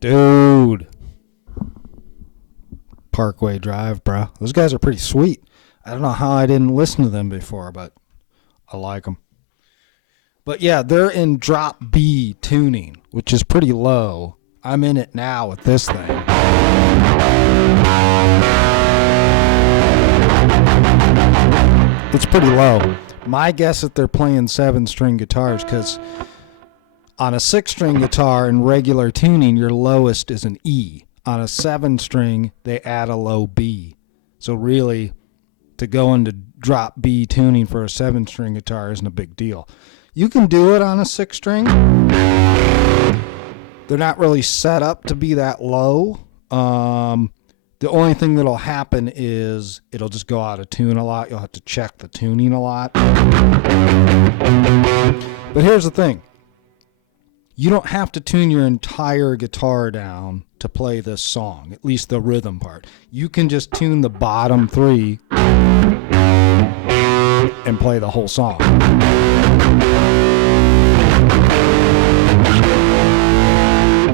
Dude. Parkway Drive, bro. Those guys are pretty sweet. I don't know how I didn't listen to them before, but I like them. But yeah, they're in drop B tuning, which is pretty low. I'm in it now with this thing. It's pretty low. My guess that they're playing 7-string guitars, because on a 6-string guitar in regular tuning, your lowest is an E. On a 7-string, they add a low B. So really, to go into drop B tuning for a 7-string guitar isn't a big deal. You can do it on a 6-string. They're not really set up to be that low. The only thing that'll happen is it'll just go out of tune a lot. You'll have to check the tuning a lot. But here's the thing. You don't have to tune your entire guitar down to play this song, at least the rhythm part. You can just tune the bottom 3 and play the whole song.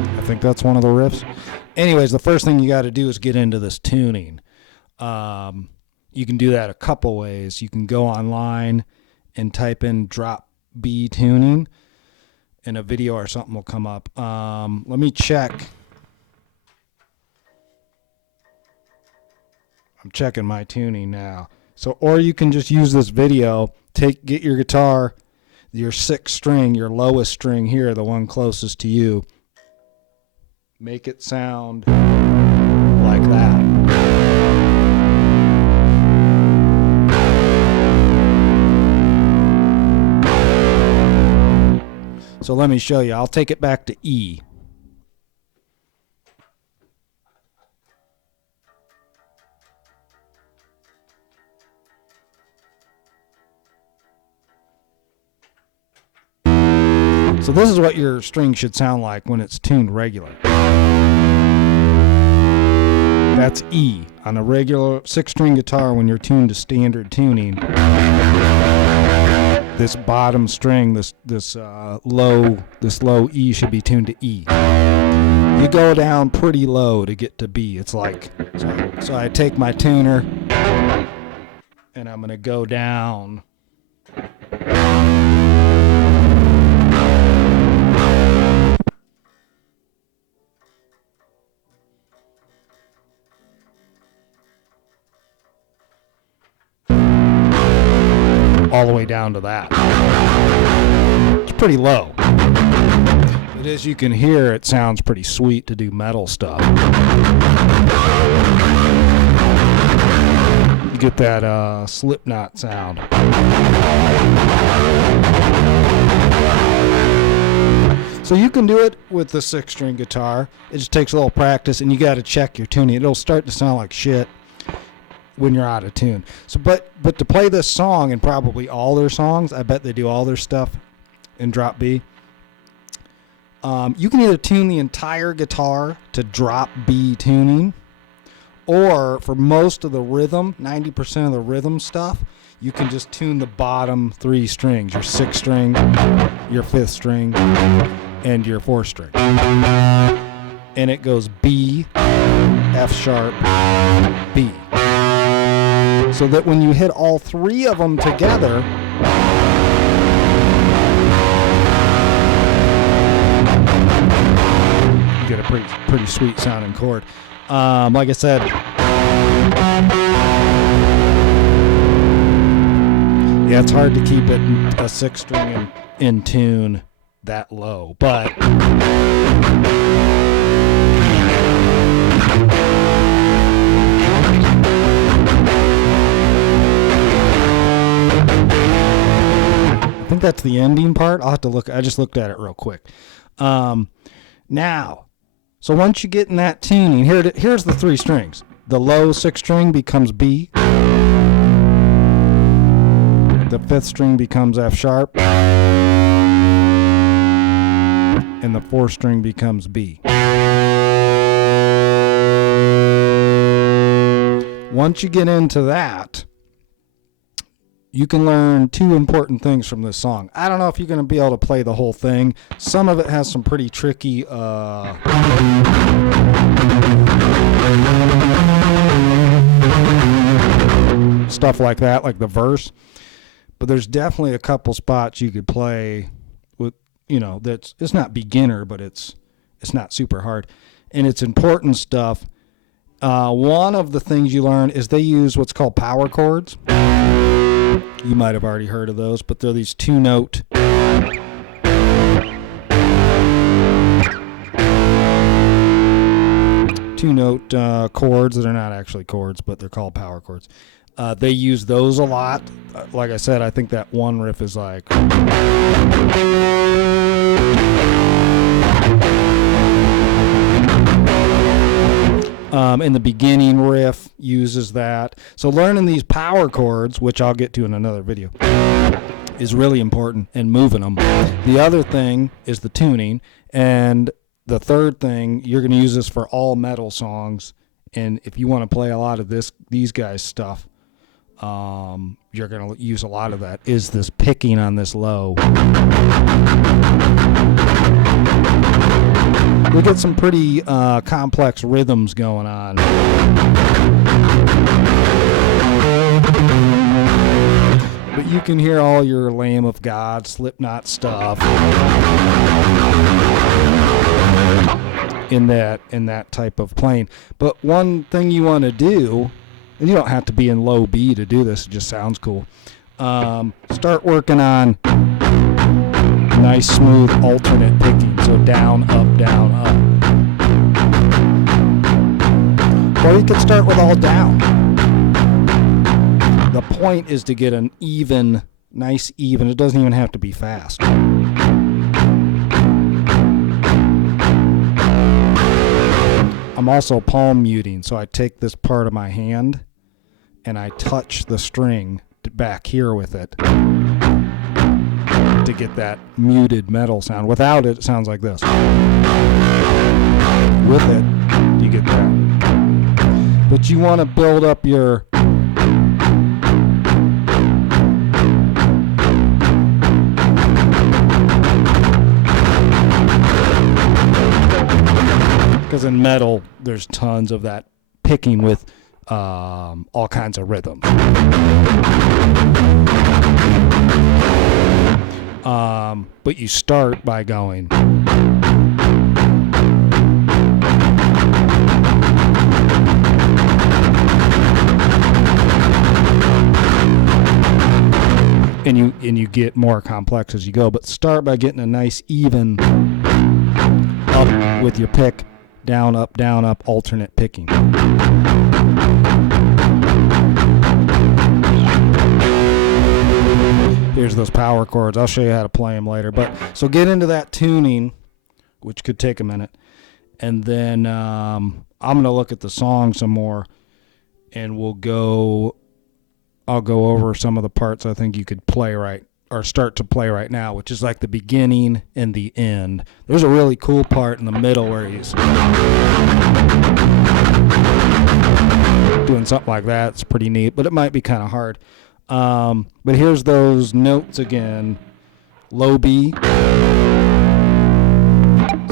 I think that's one of the riffs. Anyways, the first thing you got to do is get into this tuning. You can do that a couple ways. You can go online and type in drop B tuning, and a video or something will come up. Let me check. I'm checking my tuning now. So, or you can just use this video. Get your guitar, your 6th string, your lowest string here, the one closest to you. Make it sound like that. So let me show you. I'll take it back to E. So this is what your string should sound like when it's tuned regular. That's E. On a regular 6-string guitar, when you're tuned to standard tuning, this bottom string, this low E should be tuned to E. You go down pretty low to get to B. It's like, so I take my tuner and I'm gonna go down. All the way down to that. It's pretty low. But as you can hear, it sounds pretty sweet to do metal stuff. You get that Slipknot sound. So you can do it with the 6-string guitar. It just takes a little practice, and you got to check your tuning. It'll start to sound like shit when you're out of tune. So, but to play this song, and probably all their songs, I bet they do all their stuff in drop B. You can either tune the entire guitar to drop B tuning, or for most of the rhythm, 90% of the rhythm stuff, you can just tune the bottom 3 strings, your 6th string, your 5th string, and your 4th string. And it goes B, F sharp, B. So that when you hit all 3 of them together, you get a pretty sweet sounding chord. Like I said, yeah, it's hard to keep it a 6th string in tune that low, but I think that's the ending part. I'll have to look. I just looked at it real quick. Now, so once you get in that tuning, here's the 3 strings. The low 6th string becomes B. The 5th string becomes F sharp. And the 4th string becomes B. Once you get into that, you can learn two important things from this song. I don't know if you're going to be able to play the whole thing. Some of it has some pretty tricky stuff like that, like the verse. But there's definitely a couple spots you could play with, that's, it's not beginner, but it's not super hard. And it's important stuff. One of the things you learn is they use what's called power chords. You might have already heard of those, but they're these two-note chords that are not actually chords, but they're called power chords. They use those a lot. Like I said, I think that one riff is like... in the beginning riff uses that. So learning these power chords, which I'll get to in another video, is really important, and moving them. The other thing is the tuning, and the third thing, you're going to use this for all metal songs, and if you want to play a lot of these guys' stuff, you're going to use a lot of that, is this picking on this low. We get some pretty complex rhythms going on. But you can hear all your Lamb of God, Slipknot stuff in that type of playing. But one thing you want to do, and you don't have to be in low B to do this, it just sounds cool. Start working on nice smooth alternate picking, so down, up, down, up. Or you could start with all down. The point is to get an even, nice even. It doesn't even have to be fast. I'm also palm muting, so I take this part of my hand and I touch the string back here with it to get that muted metal sound. Without it, it sounds like this. With it, you get that. But you want to build up your... Because in metal, there's tons of that picking with all kinds of rhythms. But you start by going. And you get more complex as you go, but start by getting a nice even up with your pick, down, up, alternate picking. Here's those power chords. I'll show you how to play them later. But so get into that tuning, which could take a minute, and then I'm gonna look at the song some more, and I'll go over some of the parts I think you could play right or start to play right now, which is like the beginning and the end. There's a really cool part in the middle where he's doing something like that. It's pretty neat, but it might be kind of hard. But here's those notes again. Low B.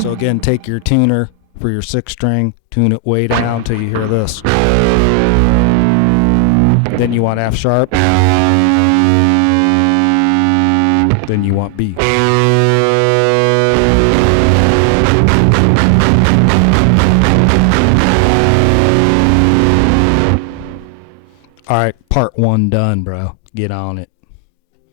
So again, take your tuner for your 6-string, tune it way down till you hear this. Then you want F sharp. Then you want B. All right, part 1 done, bro. Get on it.